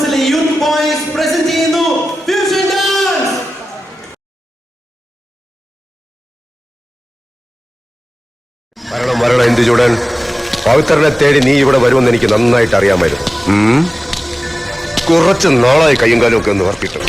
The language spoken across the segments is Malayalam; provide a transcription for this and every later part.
കോൺഗ്രസിലെ യൂത്ത് ബോയ്സ് പ്രസന്റ് ചെയ്യുന്നു ഫ്യൂഷൻ ഡാൻസ്. വരണം എന്ത് ചൂടൻ. പവിത്രനെ തേടി നീ ഇവിടെ വരുമെന്ന് എനിക്ക് നന്നായിട്ട് അറിയാമായിരുന്നു. കുറച്ച് നാളായി കയ്യും കാലും ഒക്കെ ഒന്ന് വർത്തിട്ടു.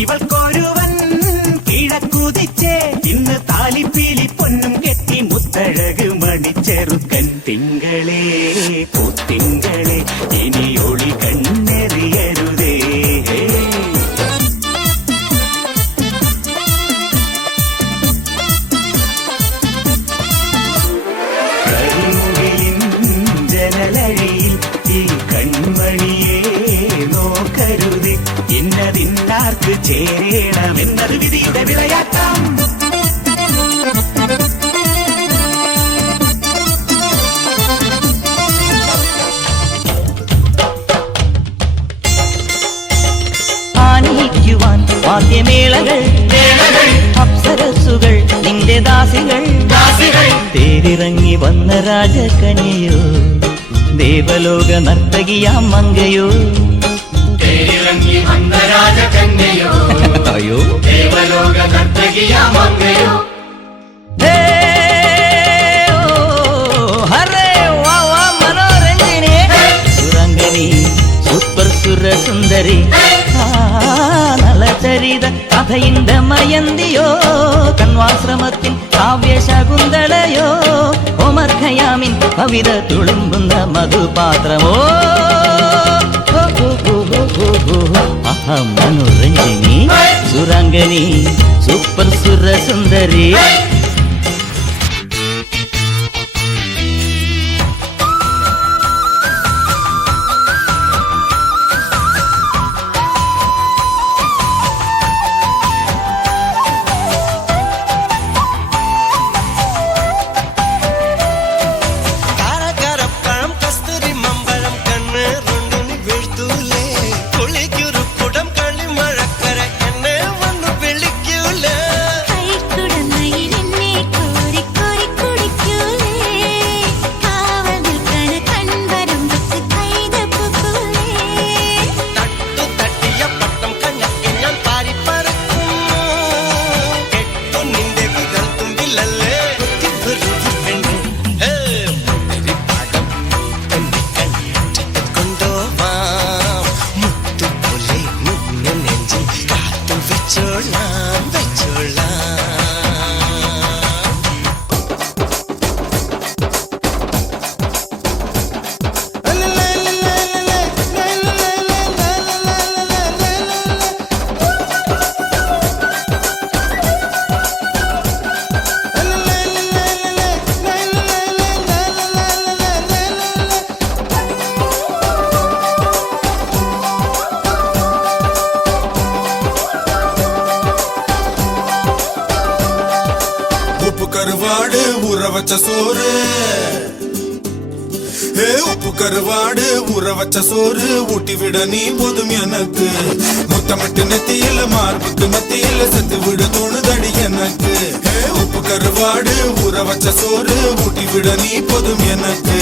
ഇവൾക്കൊരുവൻ കിഴക്കുതിച്ചേ ഇന്ന് താലിപ്പീലി പൊന്നും കെട്ടി മുത്തഴക് മണിച്ചെറുക്കൻ. തിങ്കളേ പൂത്തിങ്കളെ ഇനി ഒളി കണ്ണെറിയരുതേ. കരിമുകിലിൻ ജനലഴിയിൽ ഈ കൺമണിയെ നോക്കരുതേ. ഇന്നതിന്നാർക്ക് ചേരണമെന്നത് വിധിയുടെ വിളയാട്ടം. ആനയിക്കുവാൻ വാദ്യമേളകൾ, അപ്സരസുകൾ നിന്റെ ദാസികൾ. തേരിറങ്ങി വന്ന രാജകന്യയോ, ദേവലോക നർത്തകിയാം മങ്കയോ. തേരിറങ്ങി വന്ന രാജകന്യയോ, അയ്യോ ദേവലോക നർത്തകിയാം മങ്കയോ. ഹരേ വാ വാ മനോരഞ്ജിനി, സുരംഗനി സൂപ്പർ സുരസുന്ദരി. നളചരിത കഥയിന്റെ മയന്തിയോ, കൺവാശ്രമത്തിൻ കാവ്യശകുന്തളയോ. ഓമർഖയാമിൻ കവിത തുളുമ്പുന്ന മധുപാത്രമോ. മനോരഞ്ജിനി സുരംഗനി സൂപ്പർ സുരസുന്ദരി. ും வச்ச சோறு உப்பு கருவாடு ஊற வச்ச சோறு ஊட்டி விட நீ போதும் எனக்கு முத்தமிட்டு நெத்தியில மார்புக்கு மத்தியில செத்து விட தோணுதடி எனக்கு உப்பு கருவாடு ஊற வச்ச சோறு ஊட்டி விட நீ போதும் எனக்கு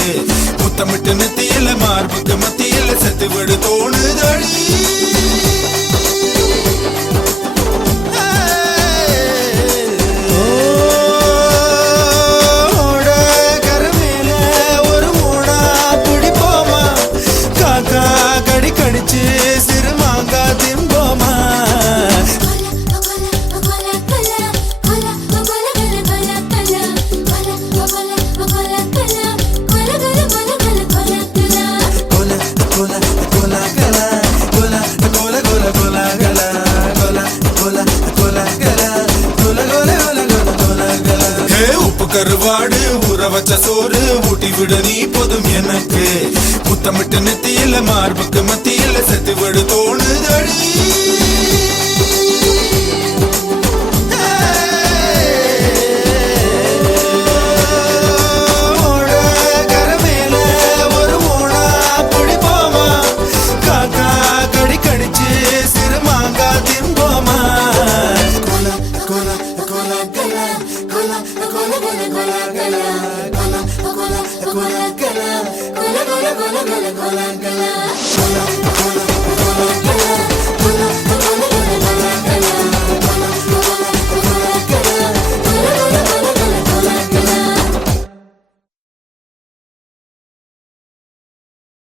முத்தமிட்டு நெத்தியில மார்புக்கு மத்தியில செத்து விட தோணுதடி கடிச்சு சிறுமாங்கா திம்போமா உப்பு கருவாடு ஊற வச்ச சோறு ஊட்டி விட நீ போதும் எனக்கு முத்தமிட்டு நெத்தியில மார்புக்கு மத்தியில செத்து விடு தோணுதடி கடிச்சு சிறுமாங்கா திம்போமா Cola,